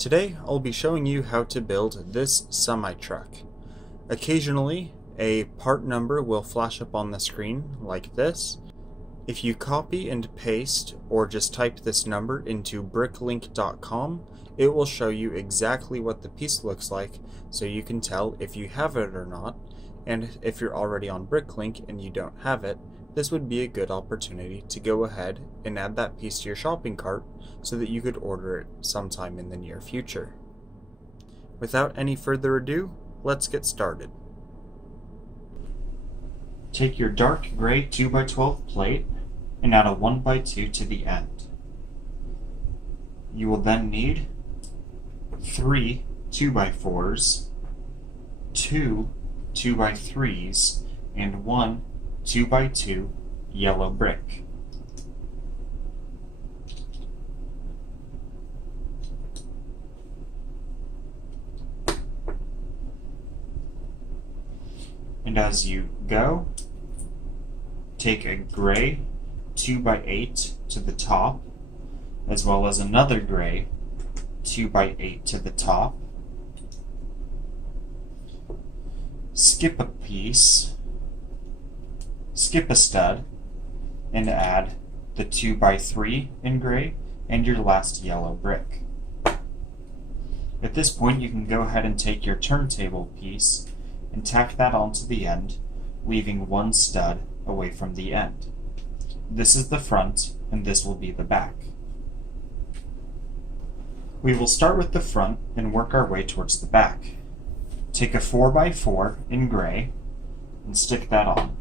Today I'll be showing you how to build this semi-truck. Occasionally, a part number will flash up on the screen like this. If you copy and paste or just type this number into bricklink.com, it will show you exactly what the piece looks like so you can tell if you have it or not. And if you're already on Bricklink and you don't have it, this would be a good opportunity to go ahead and add that piece to your shopping cart so that you could order it sometime in the near future. Without any further ado, let's get started. Take your dark gray 2x12 plate and add a 1x2 to the end. You will then need 3 2x4s, 2 2x3s, and 1 2x2 yellow brick. And as you go, take a gray 2x8 to the top, as well as another gray 2x8 to the top. Skip a piece, skip a stud, and add the 2x3 in gray and your last yellow brick. At this point, you can go ahead and take your turntable piece and tack that onto the end, leaving one stud away from the end. This is the front, and this will be the back. We will start with the front and work our way towards the back. Take a 4x4 in gray and stick that on.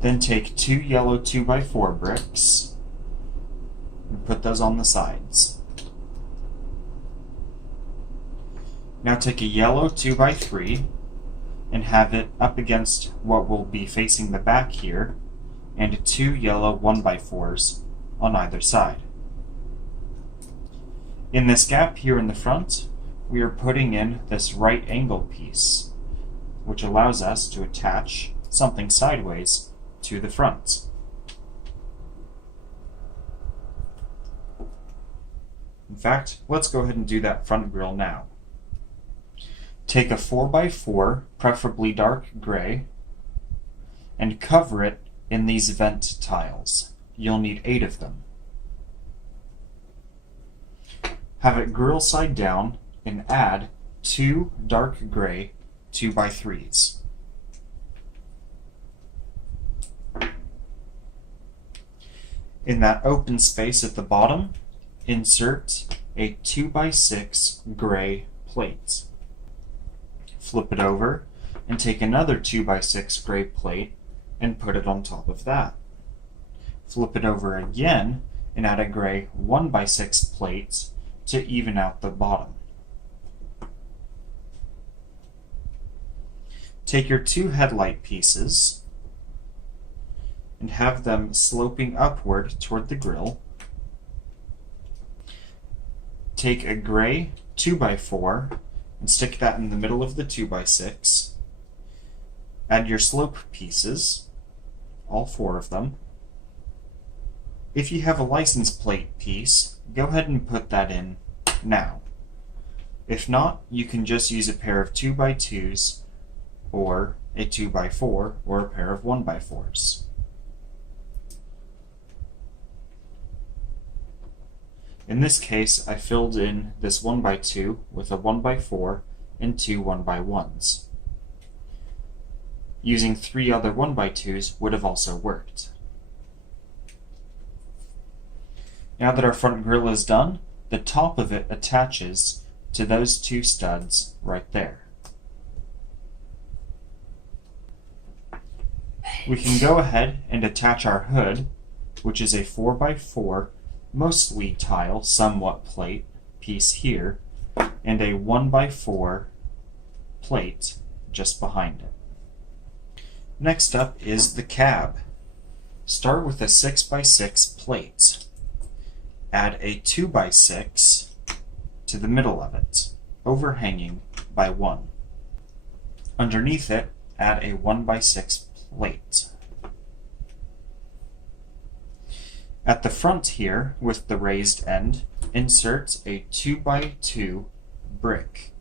Then take 2 yellow 2x4 bricks and put those on the sides. Now take a yellow 2x3 and have it up against what will be facing the back here, and 2 yellow 1x4s on either side. In this gap here in the front, we are putting in this right angle piece, which allows us to attach something sideways to the front. In fact, let's go ahead and do that front grille now. Take a 4x4, preferably dark gray, and cover it in these vent tiles. You'll need 8 of them. Have it grill side down and add 2 dark gray 2x3s. In that open space at the bottom, insert a 2x6 gray plate. Flip it over and take another 2x6 gray plate and put it on top of that. Flip it over again and add a gray 1x6 plate to even out the bottom. Take your 2 headlight pieces and have them sloping upward toward the grille. Take a gray 2x4 and stick that in the middle of the 2x6. Add your slope pieces, all 4 of them. If you have a license plate piece, go ahead and put that in now. If not, you can just use a pair of 2x2s or a 2x4 or a pair of 1x4s. In this case, I filled in this 1x2 with a 1x4 and 2 1x1s. Using 3 other 1x2s would have also worked. Now that our front grille is done, the top of it attaches to those 2 studs right there. We can go ahead and attach our hood, which is a 4x4 mostly tile, somewhat plate piece here, and a 1x4 plate just behind it. Next up is the cab. Start with a 6x6 plate. Add a 2x6 to the middle of it, overhanging by 1. Underneath it, add a 1x6 plate. At the front here, with the raised end, insert a 2x2 brick.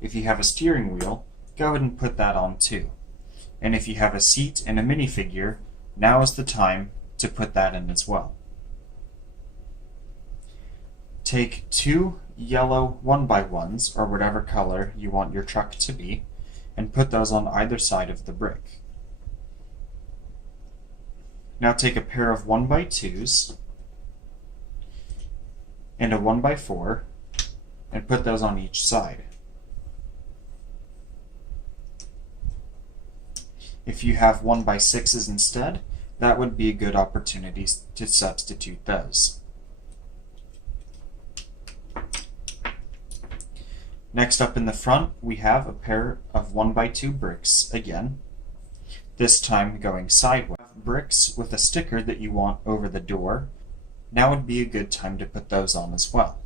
If you have a steering wheel, go ahead and put that on too. And if you have a seat and a minifigure, now is the time to put that in as well. Take 2 yellow 1x1s, or whatever color you want your truck to be, and put those on either side of the brick. Now take a pair of 1x2s and a 1x4 and put those on each side. If you have 1x6s instead, that would be a good opportunity to substitute those. Next up in the front, we have a pair of 1x2 bricks again, this time going sideways. Bricks with a sticker that you want over the door. Now would be a good time to put those on as well.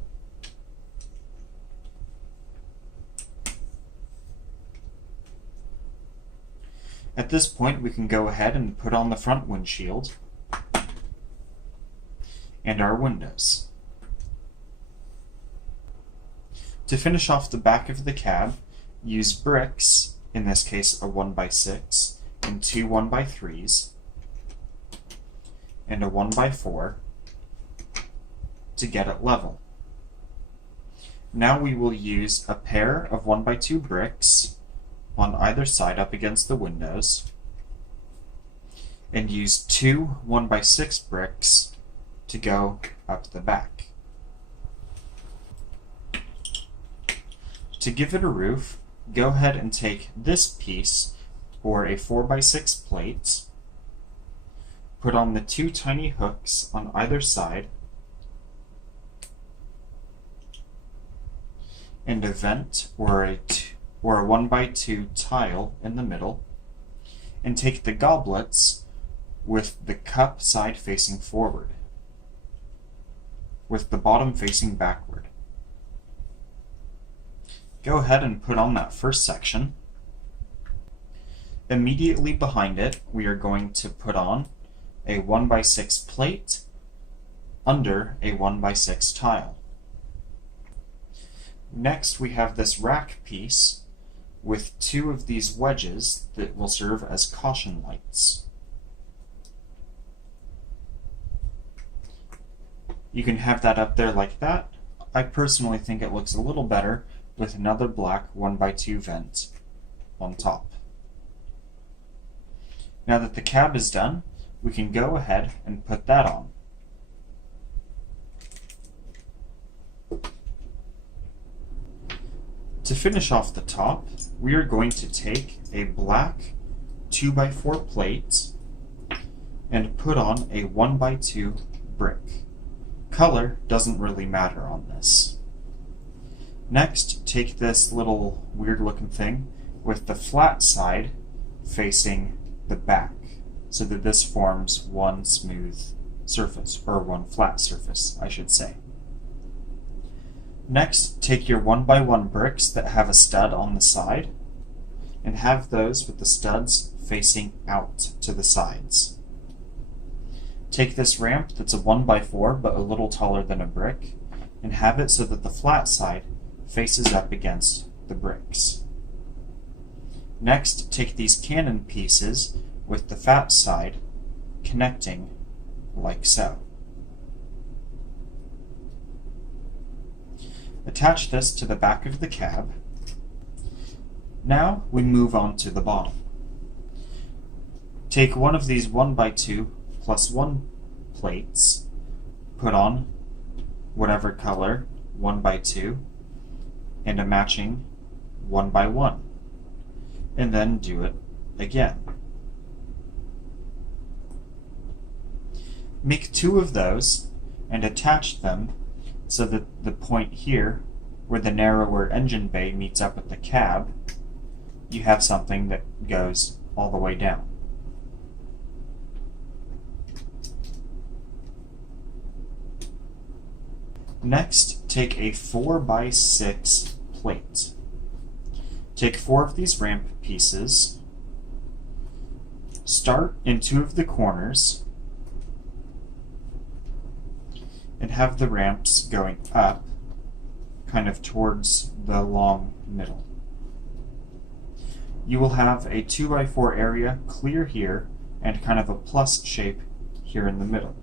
At this point, we can go ahead and put on the front windshield and our windows. To finish off the back of the cab, use bricks, in this case a 1x6, and 2 1x3s, and a 1x4 to get it level. Now we will use a pair of 1x2 bricks on either side up against the windows, and use 2 1x6 bricks to go up the back. To give it a roof, go ahead and take this piece, or a 4x6 plate, put on the 2 tiny hooks on either side, and a vent or a 1x2 tile in the middle, and take the goblets with the cup side facing forward, with the bottom facing backward. Go ahead and put on that first section. Immediately behind it, we are going to put on a 1x6 plate under a 1x6 tile. Next, we have this rack piece with 2 of these wedges that will serve as caution lights. You can have that up there like that. I personally think it looks a little better with another black 1x2 vent on top. Now that the cab is done, we can go ahead and put that on. To finish off the top, we are going to take a black 2x4 plate and put on a 1x2 brick. Color doesn't really matter on this. Next, take this little weird looking thing with the flat side facing the back, so that this forms one smooth surface, or one flat surface, I should say. Next, take your 1x1 bricks that have a stud on the side, and have those with the studs facing out to the sides. Take this ramp that's a 1x4 but a little taller than a brick, and have it so that the flat side faces up against the bricks. Next, take these cannon pieces with the fat side connecting like so. Attach this to the back of the cab. Now we move on to the bottom. Take one of these 1x2+1 plates, put on whatever color 1x2 and a matching 1x1, and then do it again. Make 2 of those and attach them so that the point here, where the narrower engine bay meets up with the cab, you have something that goes all the way down. Next, take a 4x6 plate. Take 4 of these ramp pieces, start in 2 of the corners, and have the ramps going up kind of towards the long middle. You will have a 2x4 area clear here and kind of a plus shape here in the middle.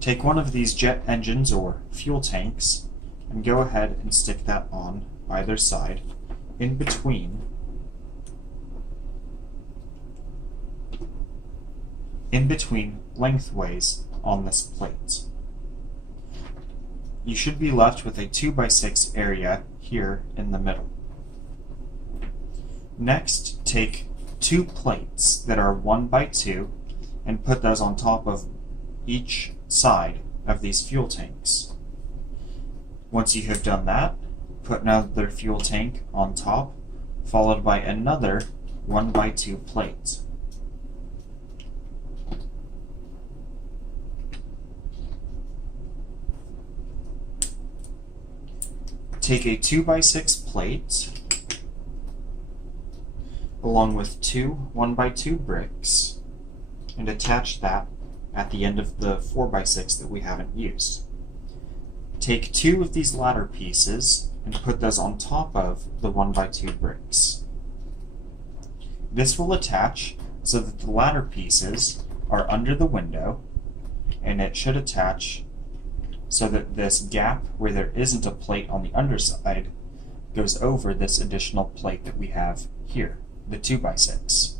Take one of these jet engines or fuel tanks and go ahead and stick that on either side in between lengthways on this plate. You should be left with a 2x6 area here in the middle. Next, take 2 plates that are 1x2 and put those on top of each side of these fuel tanks. Once you have done that, put another fuel tank on top, followed by another 1x2 plate. Take a 2x6 plate along with 2 1x2 bricks and attach that at the end of the 4x6 that we haven't used. Take 2 of these ladder pieces and put those on top of the 1x2 bricks. This will attach so that the ladder pieces are under the window, and it should attach so that this gap where there isn't a plate on the underside goes over this additional plate that we have here, the 2x6.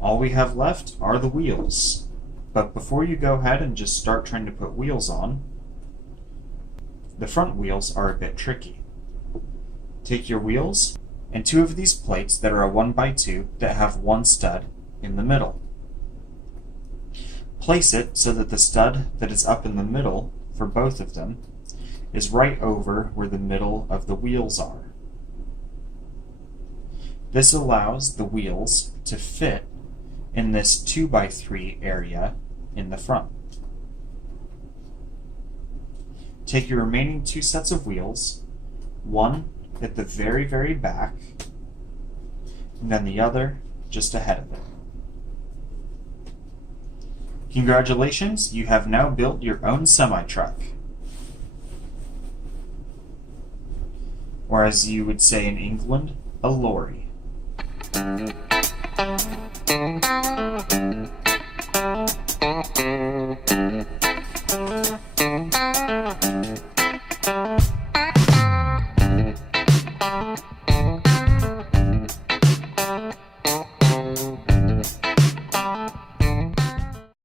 All we have left are the wheels. But before you go ahead and just start trying to put wheels on, the front wheels are a bit tricky. Take your wheels and 2 of these plates that are a 1x2 that have 1 stud in the middle. Place it so that the stud that is up in the middle for both of them is right over where the middle of the wheels are. This allows the wheels to fit in this 2x3 area in the front. Take your remaining 2 sets of wheels, one at the very, very back, and then the other just ahead of it. Congratulations, you have now built your own semi-truck. Or as you would say in England, a lorry.